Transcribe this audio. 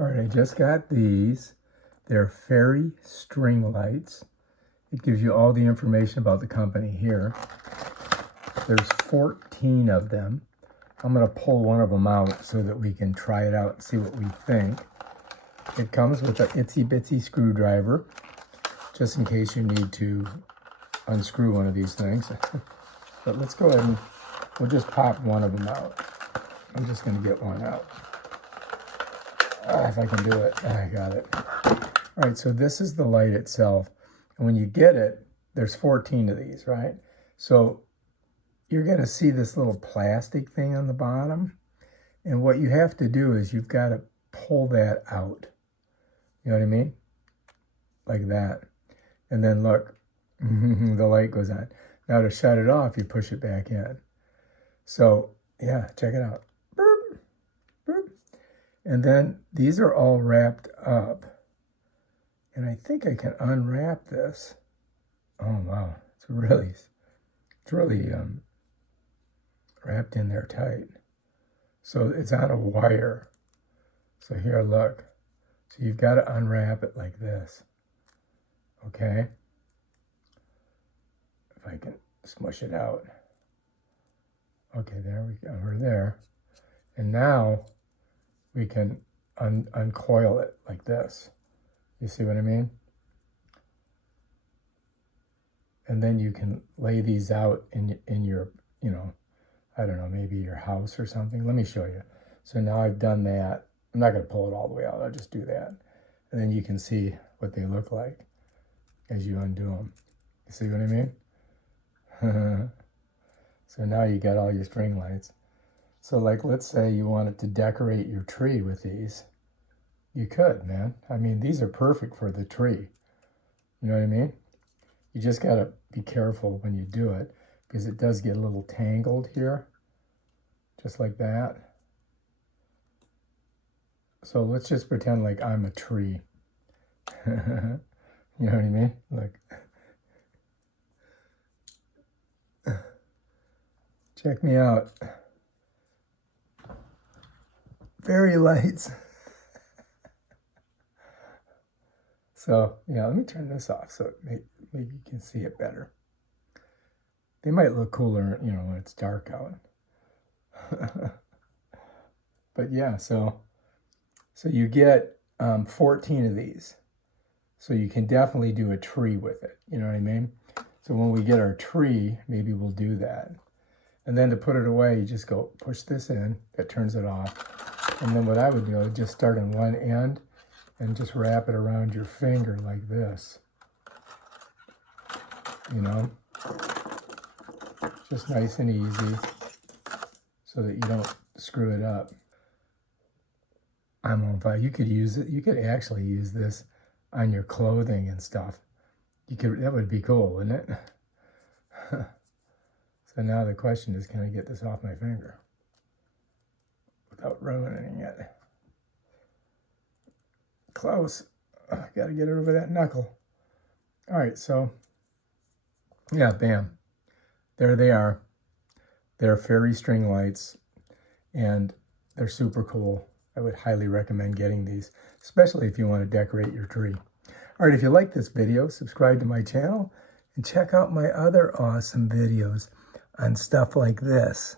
All right, I just got these. They're fairy string lights. It gives you all the information about the company here. There's 14 of them. I'm going to pull one of them out so that we can try it out and see what we think. It comes with an itsy bitsy screwdriver, just in case you need to unscrew one of these things. But let's go ahead and we'll just pop one of them out. I'm just going to get one out. If I can do it. I got it. All right, so this is the light itself. And when you get it, there's 14 of these, right? So you're going to see this little plastic thing on the bottom. And what you have to do is you've got to pull that out. You know what I mean? Like that. And then look, the light goes on. Now to shut it off, you push it back in. So yeah, check it out. Boop, boop. And then these are all wrapped up. And I think I can unwrap this. Oh wow, it's really wrapped in there tight. So it's on a wire. So here, look. So you've got to unwrap it like this. Okay? If I can smush it out. Okay, there we go. We're there. And now we can uncoil it like this. You see what I mean? And then you can lay these out in your, you know, I don't know, maybe your house or something. Let me show you. So now I've done that. I'm not going to pull it all the way out. I'll just do that. And then you can see what they look like as you undo them. You see what I mean? So now you got all your string lights. So like, let's say you wanted to decorate your tree with these. You could, man. I mean, these are perfect for the tree. You know what I mean? You just got to be careful when you do it because it does get a little tangled here. Just like that. So let's just pretend like I'm a tree. You know what I mean? Look. Check me out. Fairy lights. So, yeah, let me turn this off so maybe you can see it better. They might look cooler, you know, when it's dark out. But yeah, so you get 14 of these. So you can definitely do a tree with it. You know what I mean? So when we get our tree, maybe we'll do that. And then to put it away, you just go push this in. That turns it off. And then what I would do, I would just start on one end and just wrap it around your finger like this. You know? Just nice and easy so that you don't screw it up. I'm on fire. You could use it. You could actually use this on your clothing and stuff. You could. That would be cool, wouldn't it? So now the question is, can I get this off my finger without ruining it? Close. Got to get it over that knuckle. All right, so yeah, bam. There they are. They're fairy string lights, and they're super cool. I would highly recommend getting these, especially if you want to decorate your tree. All right, if you like this video, subscribe to my channel and check out my other awesome videos on stuff like this.